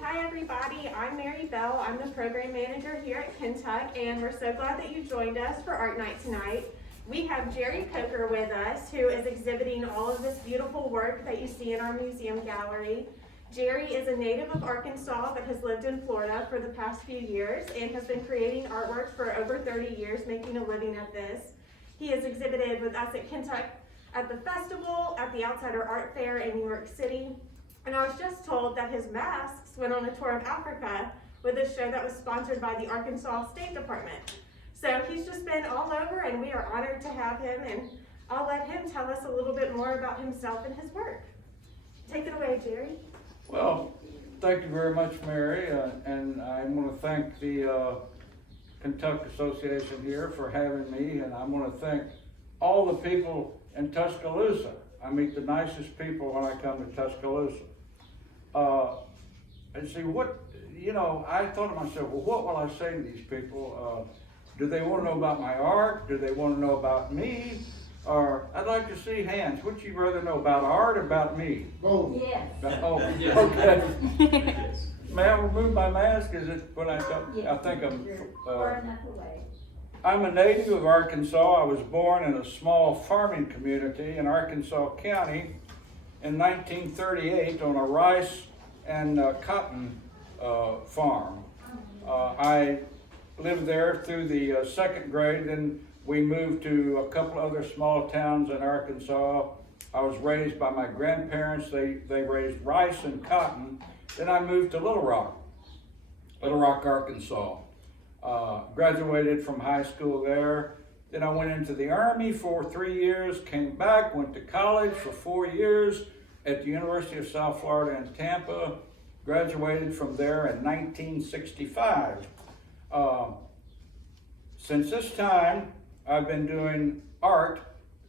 Hi everybody, I'm Mary Bell. I'm the program manager here at Kentuck, and we're so glad that you joined us for Art Night tonight. We have Jerry Coker with us, who is exhibiting all of this beautiful work that you see in our museum gallery. Jerry is a native of Arkansas but has lived in Florida for the past few years and has been creating artwork for over 30 years, making a living at this. He has exhibited with us at Kentuck at the festival, at the Outsider Art Fair in New York City. And I was just told that his masks went on a tour of Africa with a show that was sponsored by the Arkansas State Department. So he's just been all over, and we are honored to have him, and I'll let him tell us a little bit more about himself and his work. Take it away, Jerry. Well, thank you very much, Mary, and I want to thank the Kentuck Association here for having me, and I want to thank all the people in Tuscaloosa. I meet the nicest people when I come to Tuscaloosa. And see I thought to myself, well, what will I say to these people? Do they want to know about my art? Do they want to know about me? Or I'd like to see hands. Would you rather know about art or about me? Both. Yes. Oh, Yes. okay. May I remove my mask? Is it when I talk? Yes. I think I'm. You're far enough away. I'm a native of Arkansas. I was born in a small farming community in Arkansas County in 1938 on a rice and cotton farm. I lived there through the second grade, then we moved to a couple other small towns in Arkansas. I was raised by my grandparents. They raised rice and cotton. Then I moved to Little Rock, Arkansas. Graduated from high school there. Then I went into the Army for 3 years, came back, went to college for 4 years at the University of South Florida in Tampa, graduated from there in 1965. Since this time, I've been doing art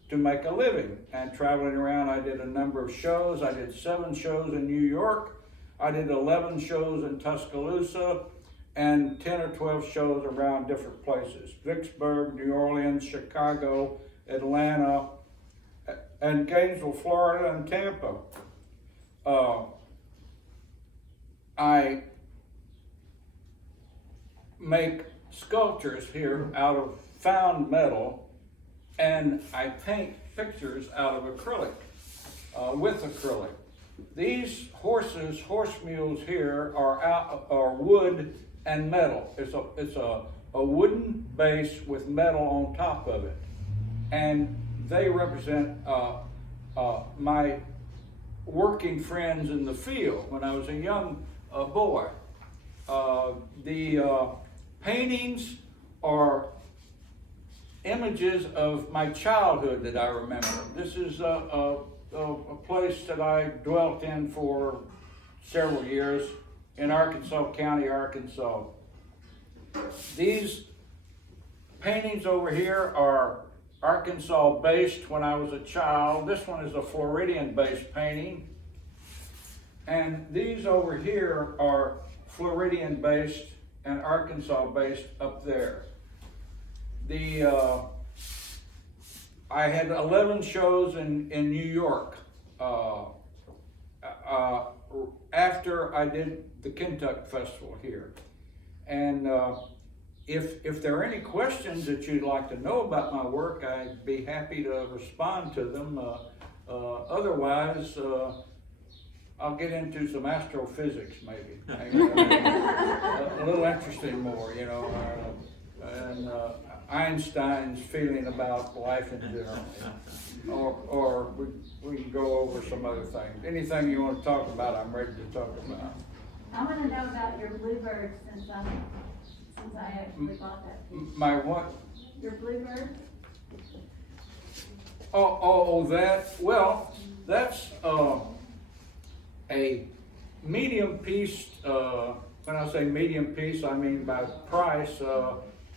to make a living and traveling around. I did a number of shows. I did 7 shows in New York. I did 11 shows in Tuscaloosa and 10 or 12 shows around different places. Vicksburg, New Orleans, Chicago, Atlanta, and Gainesville, Florida, and Tampa. I make sculptures here out of found metal, and I paint pictures out of acrylic, with acrylic. These horse mules here are wood and metal. It's a wooden base with metal on top of it, and they represent my working friends in the field when I was a young boy. The paintings are images of my childhood that I remember. This is a place that I dwelt in for several years in Arkansas County, Arkansas. These paintings over here are Arkansas based when I was a child. This one is a Floridian based painting. And these over here are Floridian based and Arkansas based up there. I had 11 shows in New York after I did the Kentuck Festival here. And if there are any questions that you'd like to know about my work, I'd be happy to respond to them. Otherwise, I'll get into some astrophysics maybe. A little interesting more, and Einstein's feeling about life in general. Or we can go over some other things. Anything you want to talk about, I'm ready to talk about. I want to know about your bluebird since I actually bought that piece. My what? Your bluebird? That? Well, that's a medium piece. When I say medium piece, I mean by price.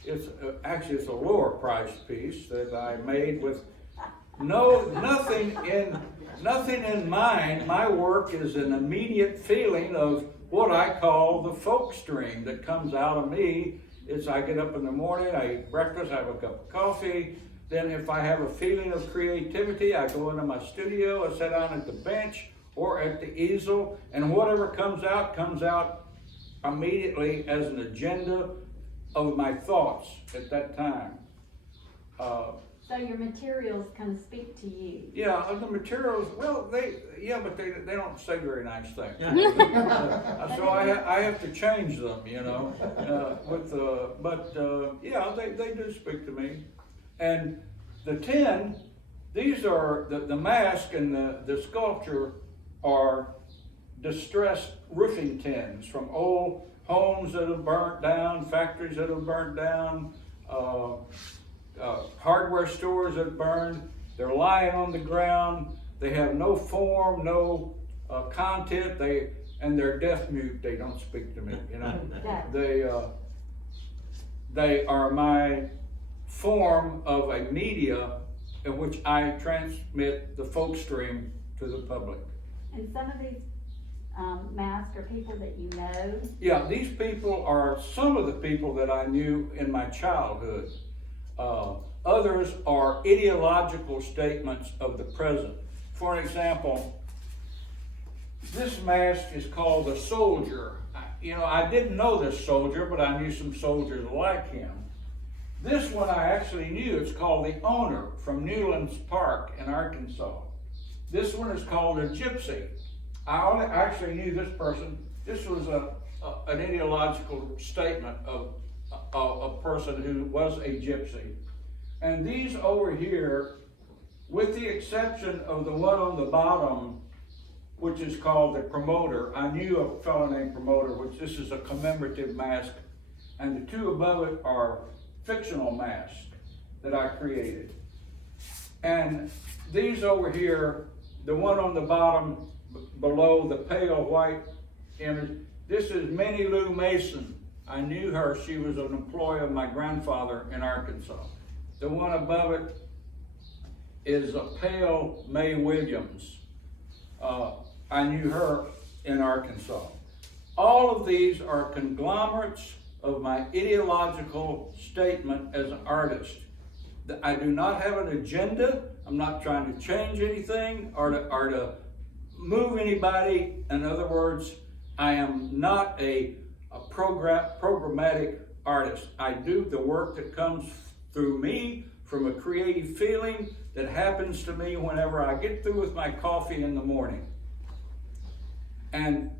It's a lower price piece that I made with nothing in mind. My work is an immediate feeling of what I call the Folkstream that comes out of me. I get up in the morning, I eat breakfast, I have a cup of coffee. Then if I have a feeling of creativity, I go into my studio, I sit down at the bench or at the easel, and whatever comes out immediately as an agenda of my thoughts at that time. So your materials kind of speak to you. Yeah, the materials, well, but they don't say very nice things. So I have to change them, you know, they do speak to me. And the tin, these are, the mask and the sculpture are distressed roofing tins from old homes that have burnt down, factories that have burnt down, hardware stores that burned. They're lying on the ground. They have no form, no content. They're deaf mute. They don't speak to me. You know, they are my form of a media in which I transmit the Folkstream to the public. And some of these masks are people that you know. Yeah, these people are some of the people that I knew in my childhood. Others are ideological statements of the present. For example, this mask is called the soldier. You know, I didn't know this soldier, but I knew some soldiers like him. This one I actually knew. It's called the owner from Newlands Park in Arkansas. This one is called a gypsy. I actually knew this person. This was an ideological statement of a person who was a gypsy. And these over here, with the exception of the one on the bottom, which is called the Promoter. I knew a fellow named Promoter, which this is a commemorative mask. And the two above it are fictional masks that I created. And these over here, the one on the bottom below the pale white image, this is Minnie Lou Mason. I knew her. She was an employee of my grandfather in Arkansas. The one above it is a pale Mae Williams. I knew her in Arkansas. All of these are conglomerates of my ideological statement as an artist. I do not have an agenda. I'm not trying to change anything or to move anybody. In other words, I am not a programmatic artist. I do the work that comes through me from a creative feeling that happens to me whenever I get through with my coffee in the morning. And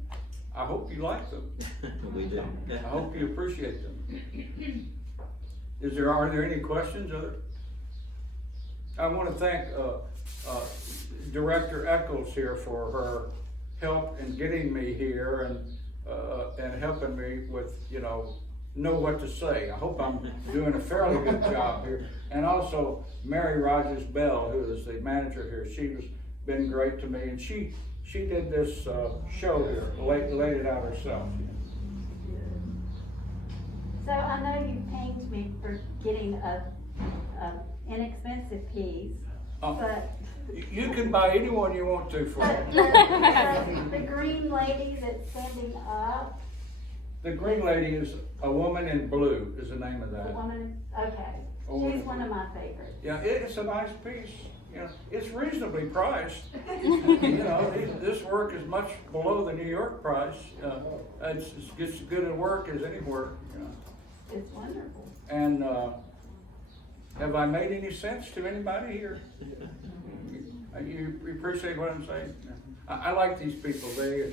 I hope you like them. We do. I hope you appreciate them. Are there any questions? I want to thank Director Eccles here for her help in getting me here and helping me with, know what to say. I hope I'm doing a fairly good job here. And also Mary Rogers Bell, who is the manager here. She's been great to me, and she did this show here, laid it out herself. So I know you thanked me for getting a inexpensive piece, but You can buy anyone you want to for it. the green lady that's standing up. The green lady is a woman in blue, is the name of The that. woman, okay. A woman She's in one of my favorites. Yeah, it's a nice piece. It's reasonably priced. This work is much below the New York price. It's as good a work as any work. It's wonderful. And have I made any sense to anybody here? You appreciate what I'm saying? I like these people. They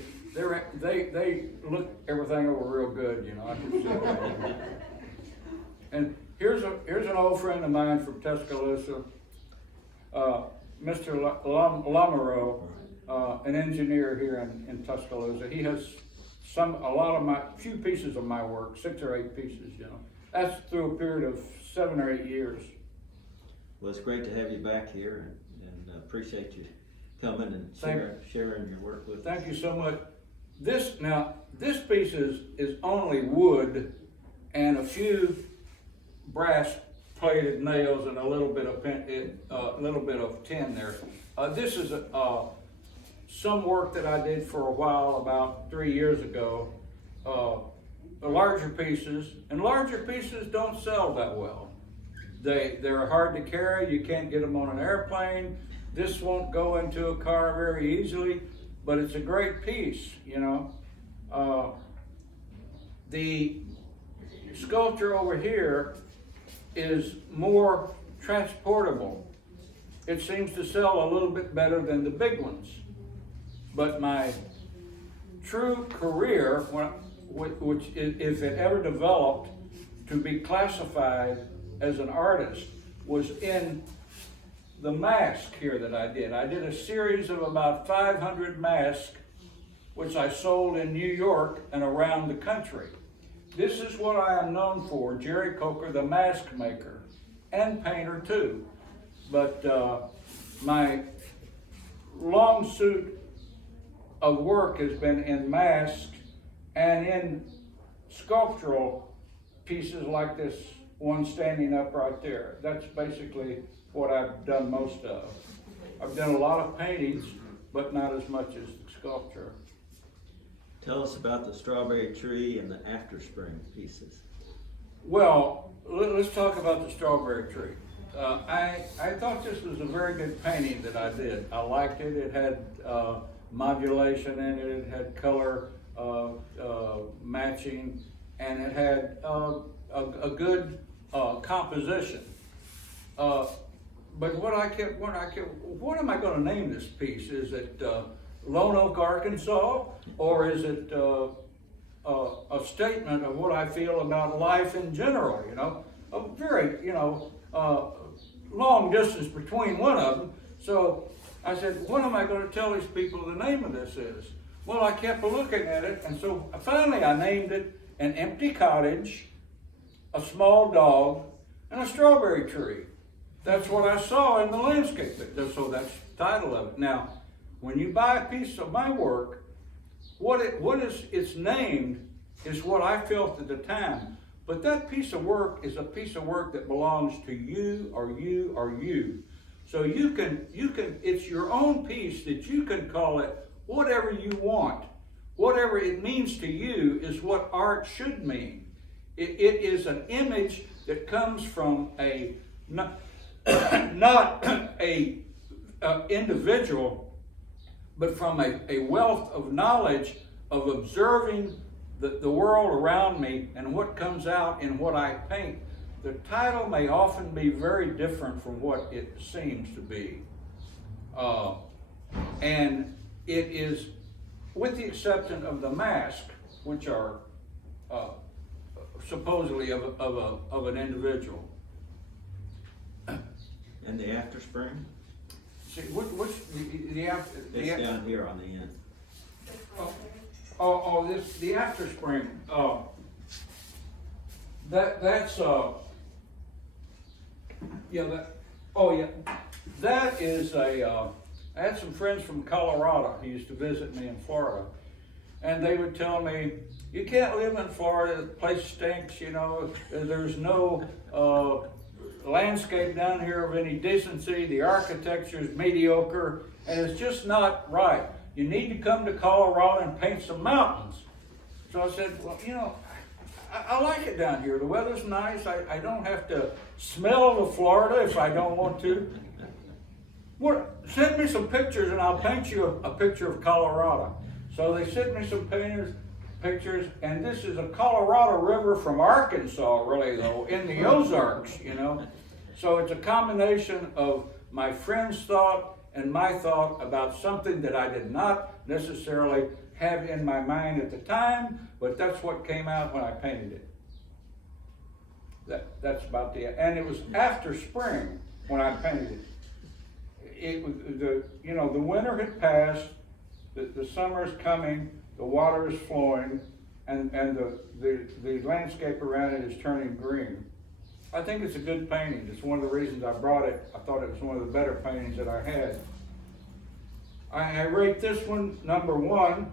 look everything over real good. I can see that. And here's an old friend of mine from Tuscaloosa. Mr. Lamoureux, an engineer here in Tuscaloosa. He has few pieces of my work, 6 or 8 pieces, That's through a period of 7 or 8 years. Well, it's great to have you back here, and appreciate you coming and sharing your work with us. Thank you so much. This piece is only wood and a few brass plated nails and a little bit of tin there. This is some work that I did for a while about 3 years ago. The larger pieces don't sell that well. They're hard to carry. You can't get them on an airplane. This won't go into a car very easily, but it's a great piece, The sculpture over here is more transportable. It seems to sell a little bit better than the big ones. But my true career, which if it ever developed to be classified as an artist, was in the mask here that I did. I did a series of about 500 masks, which I sold in New York and around the country. This is what I am known for, Jerry Coker, the mask maker, and painter too. But my long suit of work has been in masks and in sculptural pieces like this one standing up right there. That's basically what I've done most of. I've done a lot of paintings, but not as much as sculpture. Tell us about the strawberry tree and the after spring pieces. Well, let's talk about the strawberry tree. I thought this was a very good painting that I did. I liked it. It had modulation in it. It had color matching, and it had a good composition. But what am I going to name this piece? Is it Lone Oak, Arkansas, or is it a statement of what I feel about life in general? You know, a very long distance between one of them. So I said, what am I going to tell these people the name of this is? Well, I kept looking at it, and so finally I named it An Empty Cottage, a Small Dog, and a Strawberry Tree. That's what I saw in the landscape, so that's the title of it. Now, when you buy a piece of my work, what it's named is what I felt at the time. But that piece of work is a piece of work that belongs to you or you or you. So you can, it's your own piece that you can call it whatever you want. Whatever it means to you is what art should mean. It is an image that comes from not a individual, but from a wealth of knowledge of observing the world around me and what comes out in what I paint. The title may often be very different from what it seems to be. And it is, with the exception of the mask, which are supposedly of an individual. And the after spring? See, what's the after? It's down here on the end. The after spring. That is I had some friends from Colorado who used to visit me in Florida, and they would tell me, you can't live in Florida, the place stinks, you know, there's no landscape down here of any decency, the architecture is mediocre, and it's just not right. You need to come to Colorado and paint some mountains. So I said, well, you know, I like it down here. The weather's nice. I don't have to smell the Florida if I don't want to. Send me some pictures and I'll paint you a picture of Colorado. So they sent me some pictures, and this is a Colorado River from Arkansas, really, though, in the Ozarks, you know. So it's a combination of my friend's thought and my thought about something that I did not necessarily have in my mind at the time, but that's what came out when I painted it. That's about and it was after spring when I painted it. It was the winter had passed, the summer's coming, the water is flowing, and the landscape around it is turning green. I think it's a good painting. It's one of the reasons I brought it. I thought it was one of the better paintings that I had. I rate this one number 1,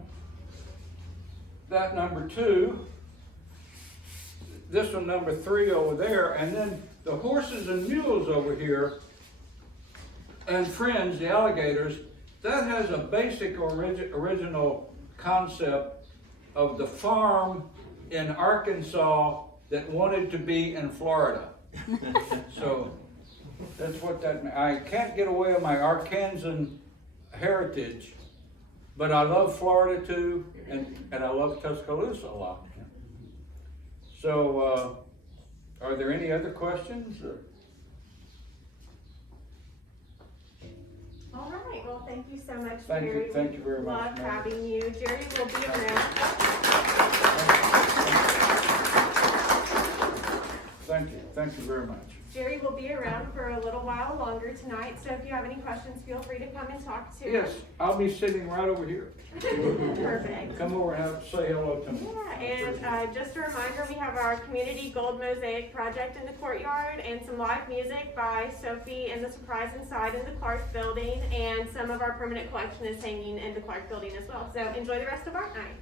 that number 2, this one number 3 over there, and then the horses and mules over here, and friends, the alligators, that has a basic original concept of the farm in Arkansas that wanted to be in Florida. So that's what that means. I can't get away with my Arkansan heritage, but I love Florida too, and I love Tuscaloosa a lot. So, are there any other questions? All right, well, thank you so much, Thank you- Jerry. thank you very much, Love Mary. having you. Jerry will be around. Thank you very much. Jerry will be around for a little while longer tonight, so if you have any questions, feel free to come and talk to him. Yes, I'll be sitting right over here. Perfect. Come over and say hello to me. Yeah, and just a reminder, we have our community gold mosaic project in the courtyard and some live music by Sophie and the Surprise Inside in the Clark building, and some of our permanent collection is hanging in the Clark building as well. So enjoy the rest of art night.